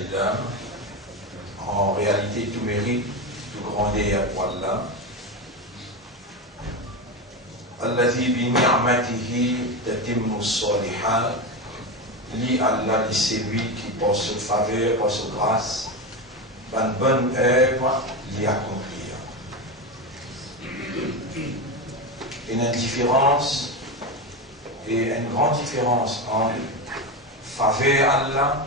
Saïda, en réalité tout mérite, tout grandeur pour Allah. Alladhi bi ni'matihi tatimmu as-salihat, li Allah, c'est lui qui par sa faveur, par sa grâce, une bonne œuvre l'y accomplir. Une indifférence et une grande différence entre faveur Allah,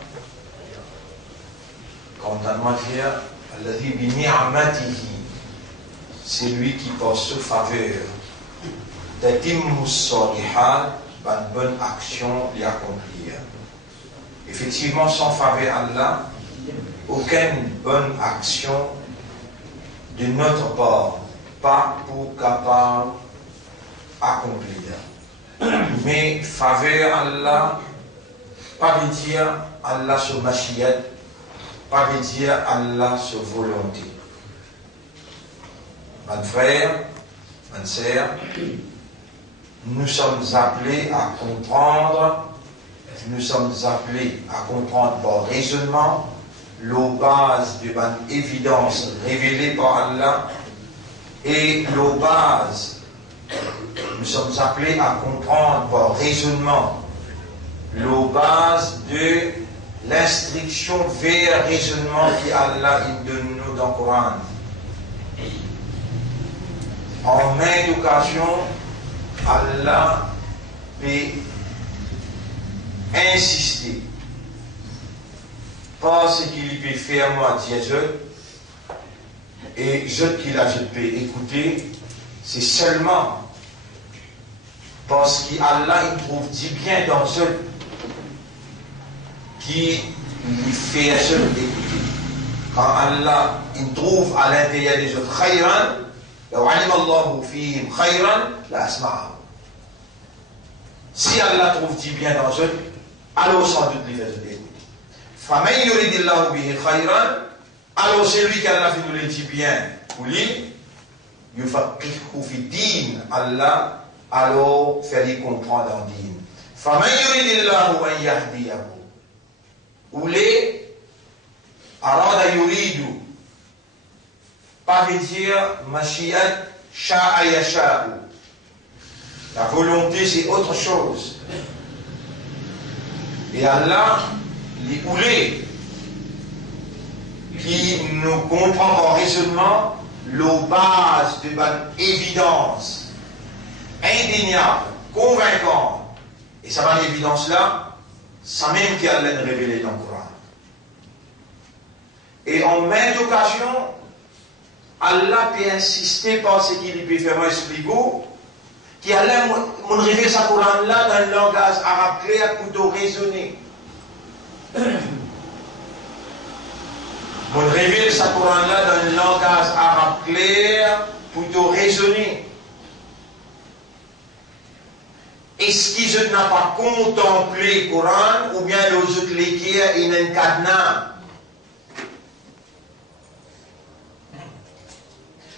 comme dans le matière, Alladhi bi ni'matihi, c'est lui qui par sa faveur, tatimmu as-salihat, une bonne action l'y accomplir. Effectivement, sans faveur Allah, aucune bonne action de notre part, pas pour capable accomplir. Mais faveur Allah, pas veut dire Allah sur machiyat, pas veut dire Allah sur volonté. Mes frères, mes sœurs, nous sommes appelés à comprendre, nous sommes appelés à comprendre par raisonnement la base de l'évidence révélée par Allah et la base, nous sommes appelés à comprendre par raisonnement la base de l'instruction vers raisonnement qu'Allah donne nous dans le Coran. En main d'occasion, Allah peut insister parce qu'il peut faire moi dire je, et je qu'il a je peux écouter, c'est seulement parce qu'Allah il trouve du bien dans eux qui lui fait je écouter. Quand Allah il trouve à l'intérieur des autres khayran, لو علم الله فيهم خيرا لأسمعهم. Si Allah trouve du bien dans eux, alors sans doute les fait écouter. فَمَنْ يُرِدِ اللَّهُ بِهِ خَيْرًا, alors celui qui Allah fait nous le dit bien pour lui, يُفَقِّهُ فِي الدِّينِ, Allah alors fait lui comprendre en dîne. فَمَنْ يُرِدِ اللَّهُ أَنْ يَهْدِيَهُ, ou les أَرَادَ يُرِيدُ, pas veut dire Mashiach Sha'a Yasha'u. La volonté c'est autre chose. Et Allah, les oulés, qui nous comprend en raisonnement, la base de l'évidence indéniable, convaincante. Et ça va l'évidence là, ça même qu'Allah nous révélé dans le Coran. Et en même occasion, Allah peut insister parce qu'il peut faire expliquer qu'Allah nous révèle sa Coran là dans le langage arabe clair pour raisonner. Nous révèle sa Coran là dans le langage arabe clair pour raisonner. Est-ce qu'ils n'ont pas contemplé le Coran ou bien les autres l'écrire et un cadenas?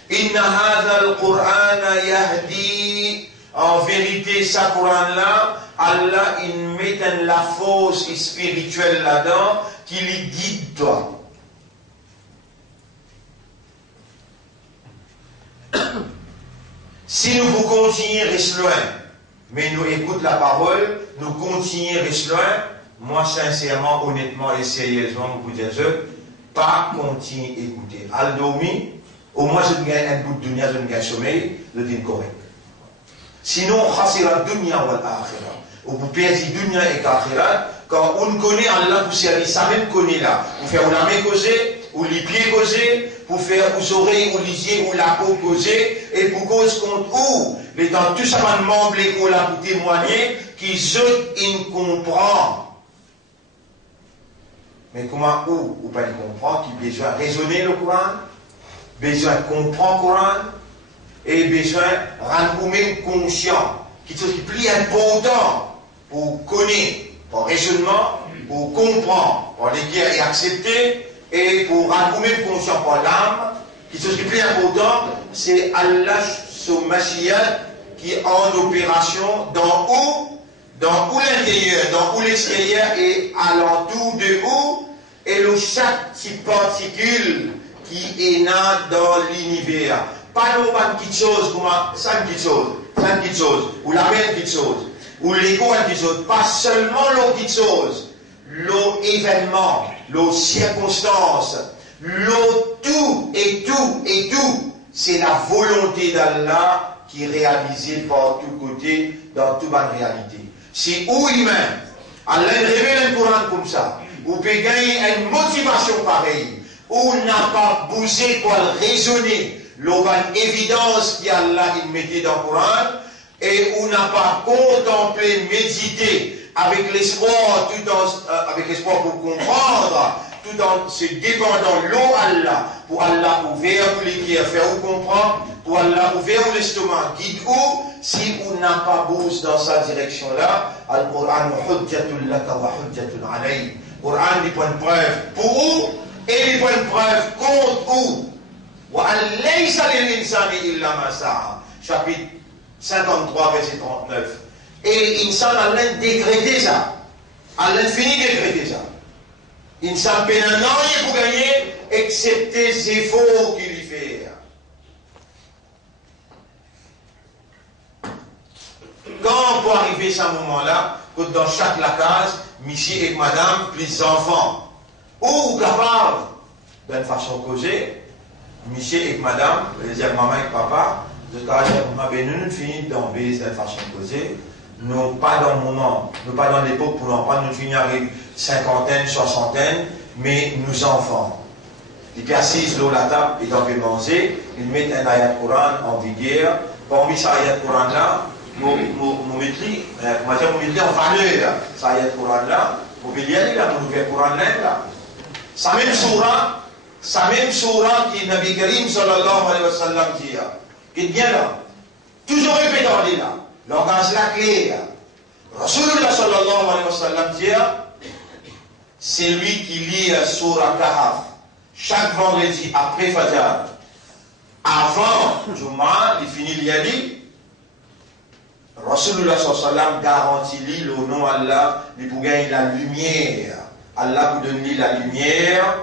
Inna hadha al-Qur'ana yahdi, en vérité, ce Coran-là, Allah il met la force spirituelle là-dedans qui lui guide toi. Si nous vous continuons à rester loin, mais nous écoutons la parole, nous continuons à rester loin, moi sincèrement, honnêtement et sérieusement, vous dire pas continuer à écouter. Al-Domi, au moins je gagne un bout de dunya, je gagne sommeil, je dis correct. Sinon, khasira dunya wal akhirah. Ou vous perdez dunya et akhirat, quand on connaît Allah pour servir, ça même connaît là. Pour faire la main causer, ou les pieds causer, pour faire aux oreilles, ou les yeux, ou la peau causer, et pour cause contre où, les dans tout ça, man membre, qu'on l'a pour témoigner, qui se in comprend. Mais comment ou pas le comprendre, qui besoin de raisonner le Coran, besoin de comprendre le Coran, et besoin de rendre vous-même conscient, qui est chose plus important pour connaître, pour raisonnement, pour comprendre, pour l'écrire et accepter, et pour rendre vous-même conscient par l'âme, qui est chose plus important, c'est Allah son Mashiach qui est en opération dans où l'intérieur, dans où l'extérieur et alentour de où, et le chaque petite particule qui est là dans l'univers. Pas nos pas petites choses, comme ça une petite chose, ou la même petite chose, ou l'ego une petite chose, pas seulement l'eau petite chose, l'eau événement, l'eau circonstance, l'eau tout et tout et tout, c'est la volonté d'Allah qui est réalisée par tous côtés, dans toute bonne réalité. C'est où humain, Allah révèle un Coran comme ça, ou peut gagner une motivation pareille, où on n'a pas bougé pour raisonner, l'évidence qu'Allah mettait dans le Coran, et on n'a pas contemplé, médité, avec l'espoir, avec l'espoir pour comprendre, tout en se dépendant l'eau Allah, pour Allah ouvert pour les cœurs, faire ou comprendre, pour Allah ouvert pour l'estomac, guide où, si on n'a pas bougé dans sa direction-là, Al-Qur'an hujjatul laka wa hujjatul alayk. Coran, les points de preuve pour où, et les points de preuve contre où. Chapitre 53, verset 39. Et l'insan a décrété ça. Allah finit décréter ça. L'insan peine un rien pour gagner, excepté les efforts qu'il y fait. Quand on peut arriver à ce moment-là, que dans chaque lacage, monsieur et madame, plus enfants, ou capable, d'une façon causée, monsieur et madame, dire maman et papa, de caractère, nous finissons d'enlever d'une façon causée, nous pas dans le moment, nous pas dans l'époque pour l'enfant, nous finissons avec cinquantaine, soixantaine, mais nous enfants. Et puis assises l'eau la table et dans le manger, ils mettent un ayat Coran en vigueur, parmi ces ayat Coran là, mon maîtrise en valeur, ça ayat Coran là, vous pouvez y aller là, vous pouvez Coran là. Sa même surah qui Nabi Karim sallallahu alayhi wa sallam dit, qui est bien là, toujours répété là, langage la clé là. Rasulullah sallallahu alayhi wa sallam dit, c'est lui qui lit surah Kahf chaque vendredi après Fajr, avant Juma, il finit l'y aller. Rasulullah sallallahu alayhi wa sallam garantit le nom Allah, il pour gagner la lumière. Allah vous donne la lumière,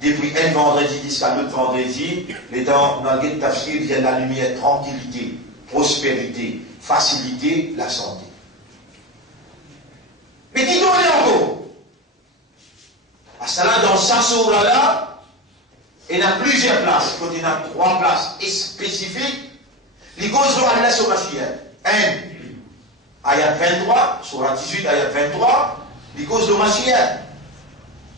depuis un vendredi jusqu'à l'autre vendredi, les dans le guide tafsir vient la lumière, tranquillité, prospérité, facilité, la santé. Mais dis-nous encore, à cela dans sa sourate là, il y a plusieurs places, quand il y a 3 places spécifiques, les causes de Allah sur Mashiach. 1, ayat 23, surah 18, ayat 23, les causes de Mashiach.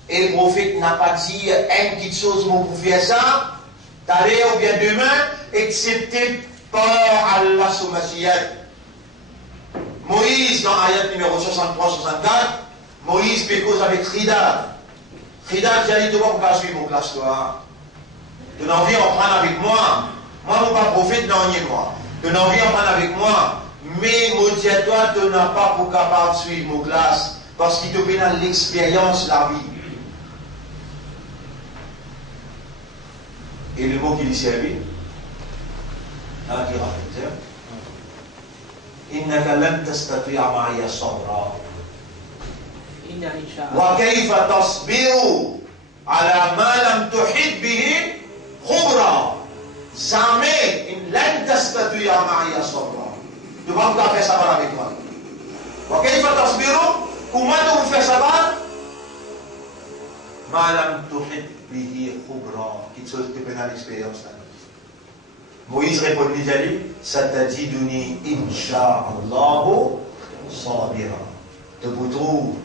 Et le prophète n'a pas dit une petite chose pour faire ça, d'aller ou bien demain, excepté par Allah sur Mashiach. Moïse, dans ayat numéro 63-64, Moïse pécose avec Rida. Rida, j'ai dit, pour pas suivre mon classe, toi. Tu n'as envie d'en prendre avec moi. Moi, je ne suis pas prophète, non, ni moi. Tu n'as envie d'en prendre avec moi. Mais, mon Dieu, toi, tu n'as pas pour capable de suivre mon classe. Parce qu'il te donne l'expérience, la vie. Et le mot qui lui servit, qui rappelle, إنك لن تستطيع معي صبرا وكيف تصبر على ما لم تحط به خبرا jamais لن تستطيع معي صبرا. Tu vas pas faire savoir avec moi. وكيف تصبر, comment tu vous fais savoir? ما لم تحط به خبرا, quelque chose que tu as l'expérience là. Moïse répondit à lui, Satadiduni insha'Allah sabira. Tu vous trouves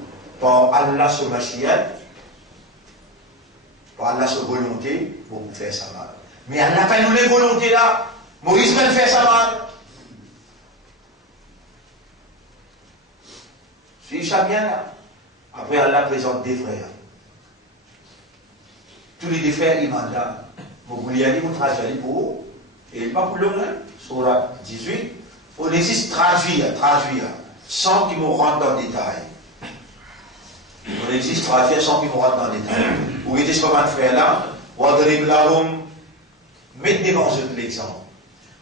par Allah sur Mashiach, par Allah sur volonté, pour vous faire ça mal. Mais Allah n'a pas nous les volontés là. Moïse va faire ça mal. Suis-je bien là? Après Allah présente des frères. Tous les frères, ils m'ont dit, vous voulez aller, vous traduisez pour eux. Et pas pour le moins, sur la 18, on existe traduire, sans qu'ils me rentrent dans le détail. On existe traduire sans qu'ils me rentrent dans le détail. Vous voyez ce qu'on va faire là? Wadrib lahum, mettez devant eux l'exemple.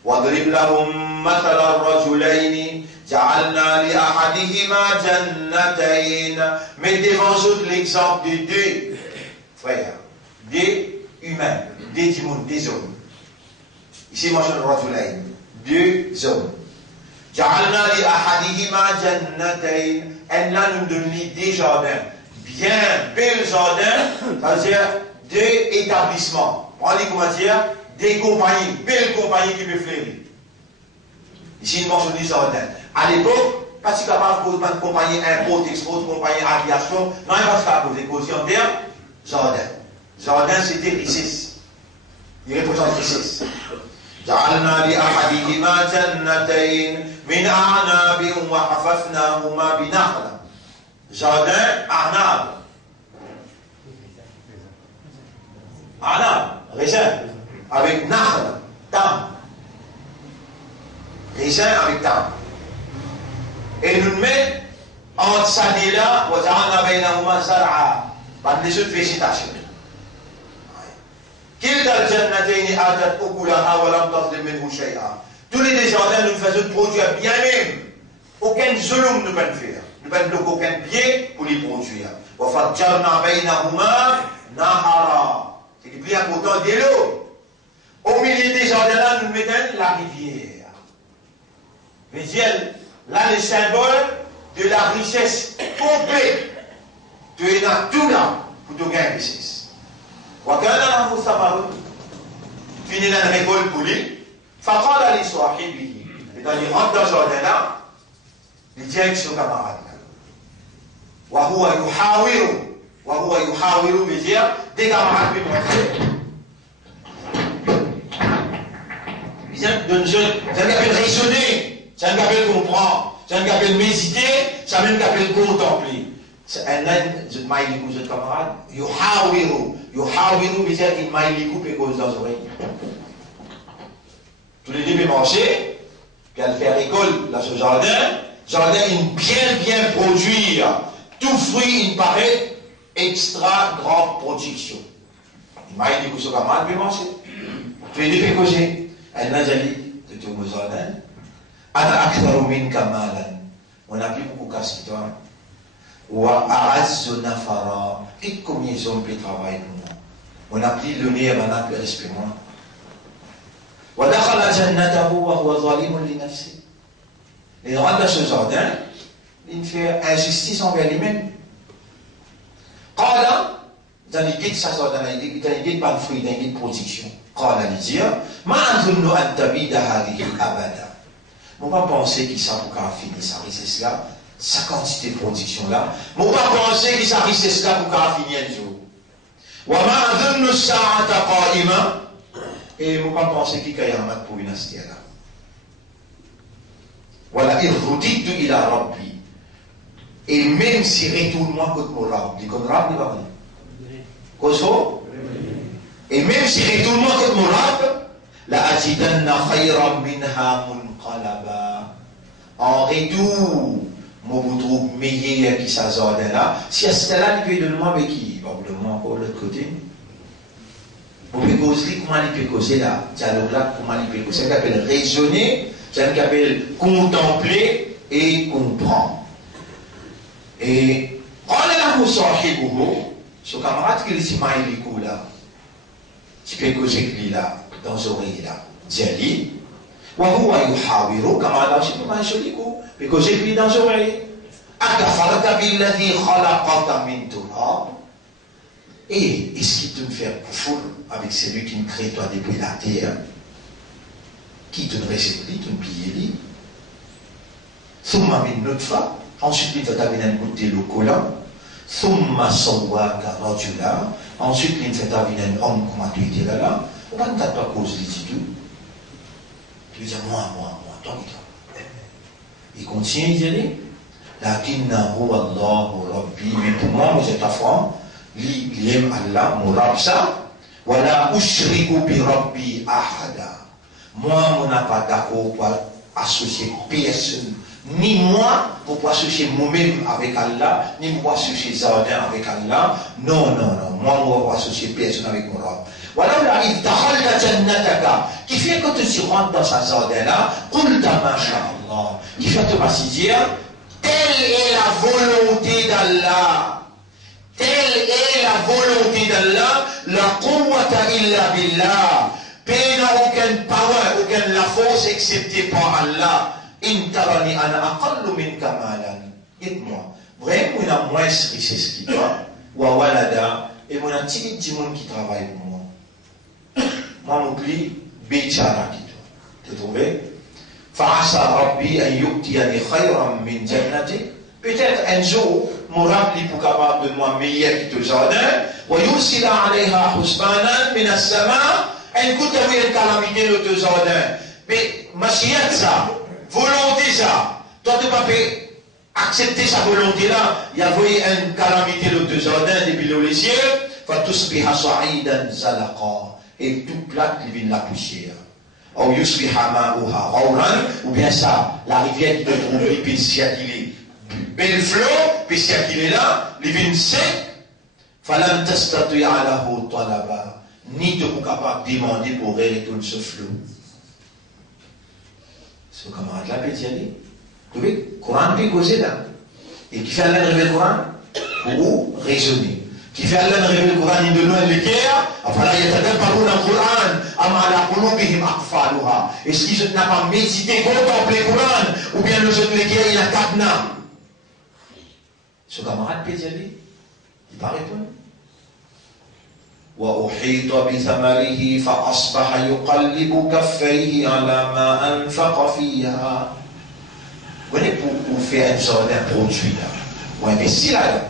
Wadrib lahum matala rajulaini, ja'alna li ahadihima jannatayn. Mettez devant eux l'exemple de deux. des timons, des hommes. Ici, moi, je ne vois deux hommes. Ja'alna li ahadihima jannatayn. Et là, nous donne des jardins. Bien, bel jardin, c'est-à-dire deux établissements. On dit comment dire? Des compagnies, belles compagnies qui me fleurir. Ici, une mention du jardin. À l'époque, pas si capable de faire une compagnie import, export, compagnie aviation. Non, il va se faire poser cause en termes jardin. Jardin, c'était richesse. Il représente richesse. جعلنا لأحدهما جنتين من أعناب وحففناهما بنخل. Jardin, أعناب. أعناب, raisin, avec nakhl, tam. Raisin avec tam. Et nous mettons entre ça et là, وجعلنا بينهما زرعا. Par des autres végétations. كلتا الجنتين آتت أكلها ولم تظلم منه شيئا. Tous les deux jardins nous faisons produire bien même. Aucun zulum ne peut le faire. Ne peut bloquer aucun pied pour les produire. وفجرنا بينهما نهرا. C'est le plus important de l'eau. Au milieu des jardins là, nous mettons la rivière. Visuel, là le symbole de la richesse complète. Tu es dans tout là pour te gagner richesse. وكان له ثمر فين لنا récolte pour lui فقال لصاحبه إذا il rentre dans le jardin là il dit avec son camarade وهو يحاور veut dire des camarades lui il vient d'un jeune ça ne s'appelle raisonner ça ne s'appelle comprendre ça ne s'appelle méditer ça ne s'appelle contempler and then maïlikou ce camarade yuhawiru veut dire il maïlikou et cause dans l'oreille. Tous les deux marcher, puis elle fait récolte dans ce jardin il bien produire tout fruit il paraît extra grande production. Il maïlikou ce camarade puis marcher. Tous les deux causer. Elle n'a jamais dit de tout le jardin. Ana aktharu minka malan. On a plus beaucoup casse toi. Wa a'azzu nafara. Et combien ils ont pu travailler pour moi. On a pris le nez, on a pris respect moi. Wa dakhala jannatahu wa huwa zalimun li nafsi. Il rentre dans ce jardin, il fait injustice envers lui-même. Qala, dans il quitte sa jardin, il quitte pas de fruits, il quitte production. Qala, il dit, ma anzunnu an tabida hadhihi abada. On va penser qu'il s'en pour finir sa richesse là. Sa quantité de production là, on va penser que ça risque cela pour qu'à finir un jour. Et on va penser qu'il y a un mat pour une astia là. Voilà, il redit de il a rempli. Et même si retourne-moi contre mon rab, dit comme rab, il va venir. Koso? Et même si retourne-moi contre mon rab, la ajidanna khayran minha munqalaba. En retour, moi vous trouve meilleur qui ça jardin là. Si c'était là, il peut de moi avec qui? Probablement encore de l'autre côté. Vous pouvez causer, comment il peut causer là? Dialogue là, comment il peut causer? C'est ce qu'on appelle raisonner, c'est ce qu'on appelle contempler et comprendre. Et on est là pour sortir pour vous, ce camarade qui dit maïlikou là, tu peux causer avec lui là, dans les oreilles là. Diali, وهو يحاور كما لا شيء ما يشركه because j'ai pris dans les oreilles. أكفرت بالذي خلقك من تراب. Et est-ce qu'il te fait kufur avec celui qui me crée toi depuis la terre, qui te récepte, te pille, ثم من نطفة, ensuite il va t'amener un bout de l'eau collant, ثم سواك رجلا, ensuite il va t'amener un homme comme tu étais là, on va ne pas cause les titres. Tu dis moi, toi. Il continue, il dit, lakinnahu Allahu Rabbi, mais pour moi, c'est ta femme, il aime Allah, mon Rab ça, wala ushriku bi Rabbi ahada. Moi, on n'a pas d'accord pour associer personne, ni moi pour associer moi-même avec Allah, ni pour associer Zardin avec Allah. Non, moi, on va associer personne avec mon Rab. Voilà, là, il dakhalta jannataka, qui fait que tu rentres dans sa jardin là, qulta ma sha Allah, qui fait te passer dire, telle est la volonté d'Allah. Telle est la volonté d'Allah, la quwwata illa billah. Paix n'a aucune power, aucune la force excepté par Allah. Intarani ana aqallu minka malan. Dites-moi, vraiment, on a moins de richesse que toi, ou à Walada, et on a un petit monde qui travaille pour moi. Moi, mon pli, Béchara qui toi. Tu trouves? Fa'asa Rabbi an yuktiyani khayran min jannati. Peut-être un jour, mon Rabbi pour capable de moi meilleur que tout jardin, wa yursila alayha husbanan min as-sama. Un coup de une calamité de tout jardin. Mais, Mashiach ça, volonté ça, toi tu peux accepter sa volonté-là. Il y avait une calamité de deux jardins depuis le ciel. فَتُصْبِحَ صَعِيدًا زَلَقًا. Et tout plat qui vient de la poussière. Ou يُصْبِحَ مَاؤُهَا غَوْرًا. Ou bien ça, la rivière qui te trouve, puis si qu'il est bel flot, puis si qu'il est là, il vient sec. فَلَمْ تَسْتَطِعَ لَهُ طَلَبًا. Ni te capable de demander pour retourner ce flot. Ce camarade là peut dire. Vous voyez, le Coran peut causer là. Et qui fait Allah révéler le Coran pour raisonner. Qui fait Allah révéler le Coran, il de loin le cœur. Afala yatadabbaruna al-Quran, am ala qulubihim aqfaluha. Est-ce qu'ils n'ont pas médité, contemplé le Coran, ou bien le jeune le cœur, il a cadenas. Ce camarade peut dire, il va répondre. وأحيط بثمره فأصبح يقلب كفيه على ما أنفق فيها. Vous voyez, pour faire une sorte d'un produit là, vous investissez là,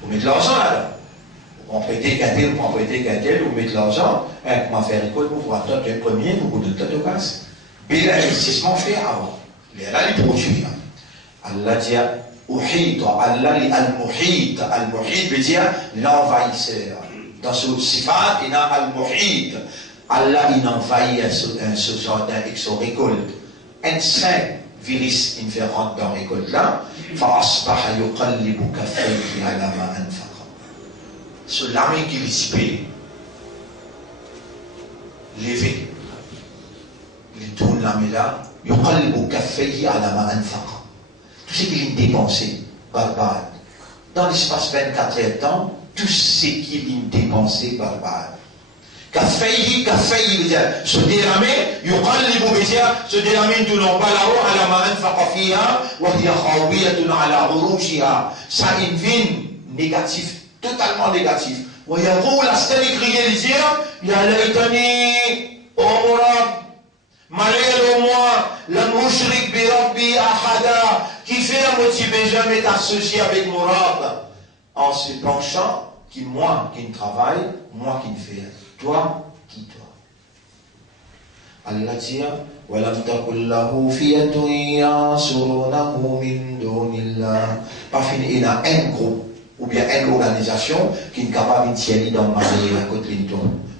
vous mettez de l'argent là, vous prêtez qu'à tel, vous prêtez qu'à tel, vous mettez de l'argent, comment faire école, vous attendez le premier, vous vous donnez de casse. Mais l'investissement fait avant. Là, les produits là. Allah dit, Allah dit al-muhit. Al-muhit veut dire l'envahisseur. Dans ce sifat, il y a al-muhit. Allah, il envahit ce jardin avec son récolte. Un saint virus, il fait rentrer dans la récolte là. فَأَصْبَحَ يُقَلِّبُ كَفَّيْهِ عَلَى مَا أَنْفَقَ. Ce lame qui respire, levé, il tourne la main là, يُقَلِّبُ كَفَّيْهِ عَلى مَا أَنْفَقَ. Tout ce qu'il a dépensé, barbare. Dans l'espace 24 heures de temps, tout ce qu'il a dépensé, barbare. Kaffayi veut dire se déramer, yuqallibu veut dire se déramer tout l'en bas là-haut, ala ma anfaqa fiha, wa hiya khawiyatun ala urushiha. Ça une vie négatif, totalement négatif. Wa yaqul astani crier dire, ya laytani umra. Malheur au moi, la mushrik bi rabbi ahada, qui fait un motivé jamais t'associer avec mon Rabb, en se penchant, qui moi qui ne travaille, moi qui ne fais. Toi, qui toi? Allah dit, وَلَمْ تَقُلْ لَهُ فِيَةٌ يَنْصُرُونَهُ مِنْ دُونِ اللَّهِ. Pas fini, il y a un groupe, ou bien une organisation qui est capable de tirer dans ma vie à côté de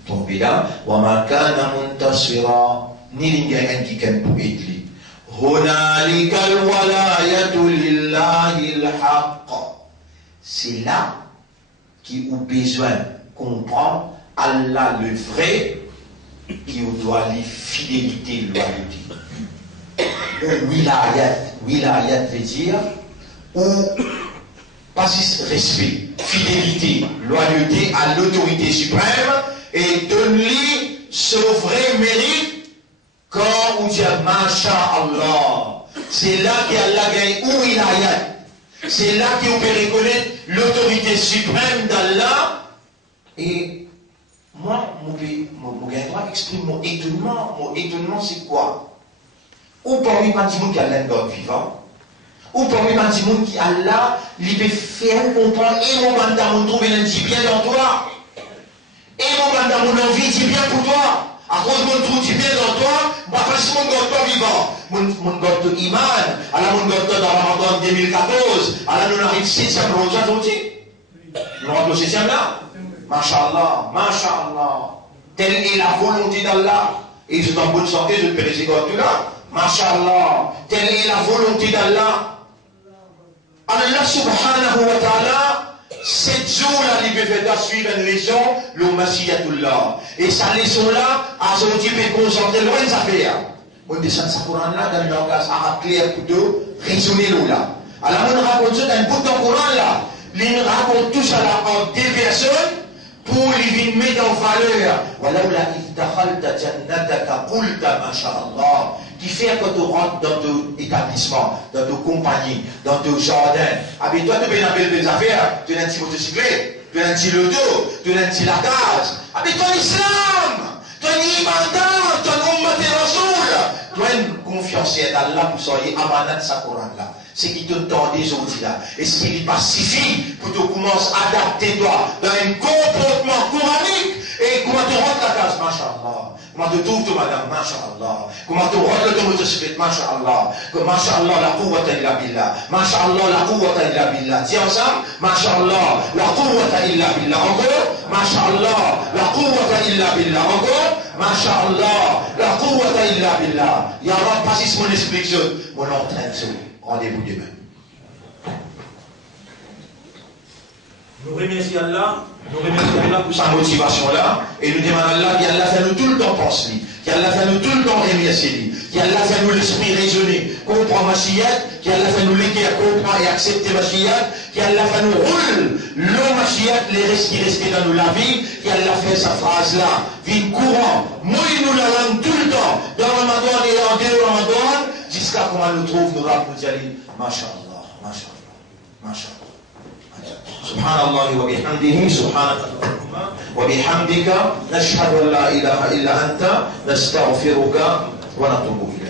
ton bilan. وَمَا كَانَ مُنْتَصِرًا. Ni l'ingénieur qui aime pour aider. هُنَالِكَ الْوَلَايَةُ لِلَّهِ الْحَقِّ. C'est là qui a besoin de comprendre Allah le vrai, qui doit les fidélité, loyauté. Wilayat veut dire, ou pas respect, fidélité, loyauté à l'autorité suprême, et donne-lui ce vrai mérite, quand on dit Masha'Allah. C'est là qu'Allah gagne ou wilayat. C'est là qu'on peut reconnaître l'autorité suprême d'Allah. Et moi, mon droit exprime mon étonnement. Mon étonnement, c'est quoi? Ou parmi les gens qui a l'un vivant, ou parmi les gens qui Allah, il peut faire comprendre, et mon bandamon trouve un dit bien dans toi, et mon bandamon envie dit bien pour toi. À cause de mon trou dit bien dans toi, bah parce que mon God vivant, mon God Iman, alors mon God dans Ramadan 2014, alors nous arrivons 7e aujourd'hui. Nous rentrons au 7e là. Masha'Allah, Masha'Allah. Telle est la volonté d'Allah. Et je suis en bonne santé, je peux rester comme tout là. Masha'Allah. Telle est la volonté d'Allah. Allah subhanahu wa ta'ala, cette jour-là, il peut faire suivre une leçon, le Masiyatullah. Et sa leçon-là, à son type est concentré loin de sa affaire. On descend sa Coran-là dans le langage arabe clair pour te raisonner là. Alors on raconte ça dans le bout de Coran là. Il raconte tout ça là en deux personnes. pour les mettre en valeur. Walaula idh dakhalta jannataka qulta ma sha Allah. Qui fait quand tu rentres dans ton établissement, dans ton compagnie, dans ton jardin. Ah bien toi tu peux faire des affaires, tu as un petit motocyclette, tu as un petit loto, tu as un petit lacage. Ah bien toi l'islam, toi l'iman, toi l'ummat rasoul, toi une confiance en Allah pour soyez amanat sa Coran là. C'est qui te tend des outils là. Et ce qui n'est pas suffit pour que tu commences à adapter toi dans un comportement coranique. Et comment tu rentres la case, masha'Allah. Comment tu trouves ton madame, masha'Allah. Comment tu rentres le motocyclette, masha'Allah. Masha'Allah, la quwwata illa billah. Masha'Allah, la quwwata illa billah. Dis ensemble, masha'Allah, la quwwata illa billah. Encore, masha'Allah, la quwwata illa billah. Encore, masha'Allah, la quwwata illa billah. Ya Rab, passis mon explication. Mon entraîne, rendez-vous demain. Nous remercions Allah pour sa motivation là, et nous demandons à Allah qu'Allah fait nous tout le temps penser, qu'Allah fait nous tout le temps remercier, qu'Allah fait nous l'esprit raisonner, comprendre ma chiette, qu'Allah fait nous l'équer à comprendre et accepter ma chiette, qu'Allah fait nous roule l'eau ma chiette, les restes qui restent dans nous la vie, qu'Allah fait sa phrase là, vie courant, mouille nous la langue tout le temps, dans Ramadan et en dehors Ramadan, jusqu'à qu'on nous trouve, nous rappelons, nous allons, masha'Allah, masha'Allah, masha'Allah. سبحان الله وبحمده سبحانك اللهم وبحمدك نشهد أن لا إله إلا أنت نستغفرك ونتوب إليك